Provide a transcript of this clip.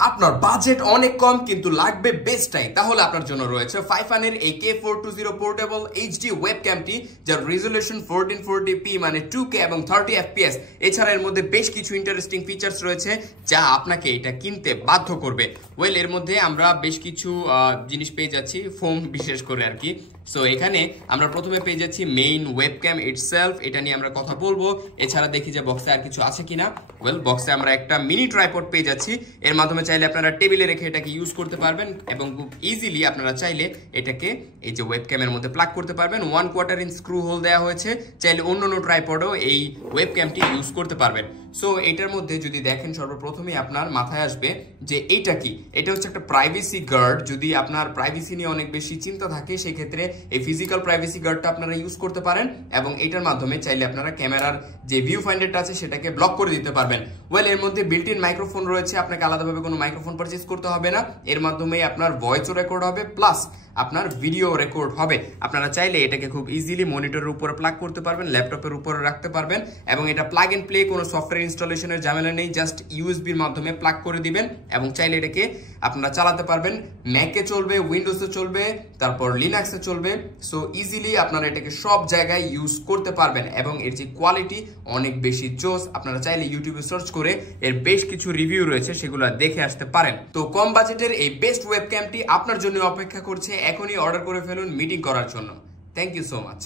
আপনার বাজেট অনেক কম কিন্তু লাগবে বেস্টটাই, তাহলে আপনার জন্য রয়েছে ফাইফানের এই K420 পোর্টেবল এইচডি ওয়েবক্যামটি, যার রেজোলিউশন 1440p মানে 2K এবং 30 fps। এছাড়া এর মধ্যে বেশ কিছু ইন্টারেস্টিং ফিচার্স রয়েছে যা আপনাকে এটা কিনতে বাধ্য করবে। ওয়েল, এর মধ্যে আমরা বেশ কিছু জিনিস পেয়ে যাচ্ছি, ফোম বিশেষ করে আর কি। সো এখানে আমরা প্রথমে পেয়ে যাচ্ছি মেইন ওয়েবক্যাম ইটসেলফ, এটা নিয়ে আমরা কথা বলবো। এছাড়া দেখি যে বক্সে আর কিছু আছে কিনা। ওয়েল, বক্সে আমরা একটা মিনি ট্রাইপড পেয়ে যাচ্ছি, এর মাধ্যমে চাইলে আপনারা টেবিলে রেখে এটাকে ইউজ করতে পারবেন এবং খুব ইজিলি আপনারা চাইলে এটাকে এই যে ওয়েবক্যামের মধ্যে প্লাগ করতে পারবেন। 1/4 ইঞ্চ স্ক্রু হোল দেওয়া হয়েছে, চাইলে অন্য ট্রাইপডও এই ওয়েবক্যামটি ইউজ করতে পারবেন। সো এটার মধ্যে যদি দেখেন, সর্বপ্রথমেই আপনার মাথায় আসবে যে এইটা কি। এটা হচ্ছে একটা প্রাইভেসি গার্ড। যদি আপনার প্রাইভেসি নিয়ে অনেক বেশি চিন্তা থাকে, সেক্ষেত্রে এই ফিজিক্যাল প্রাইভেসি গার্ডটা আপনারা ইউজ করতে পারেন এবং এটার মাধ্যমে চাইলে আপনারা ক্যামেরার যে ভিউ ফাইন্ডারটা আছে সেটাকে ব্লক করে দিতে পারবেন। ওয়েল, এর মধ্যে বিল্ট ইন মাইক্রোফোন রয়েছে, আপনাকে আলাদাভাবে কোনো মাইক্রোফোন পারচেজ করতে হবে না। এর মাধ্যমে আপনার ভয়েসও রেকর্ড হবে, প্লাস আপনার ভিডিও রেকর্ড হবে। আপনারা চাইলে এটাকে খুব ইজিলি মনিটরের উপরে প্লাগ করতে পারবেন, ল্যাপটপের উপরে রাখতে পারবেন এবং এটা প্লাগ এন্ড প্লে, কোনো সফটওয়্যার ইনস্টলেশনের ঝামেলা নেই। জাস্ট ইউএসবির মাধ্যমে প্লাগ করে দিবেন এবং চাইলে এটাকে আপনারা চালাতে পারবেন। ম্যাকে চলবে, উইন্ডোজে চলবে, তারপর লিনাক্সে চলবে। সো ইজিলি আপনারা এটাকে সব জায়গায় ইউজ করতে পারবেন এবং এর যে কোয়ালিটি অনেক বেশি জোস। আপনারা চাইলে ইউটিউবে সার্চ করে এর বেশ কিছু রিভিউ রয়েছে, সেগুলো দেখে আসতে পারেন। তো কম বাজেটের এই বেস্ট ওয়েবক্যামটি আপনার জন্য অপেক্ষা করছে। এখনই অর্ডার করে ফেলুন মিটিং করার জন্য। Thank you so much.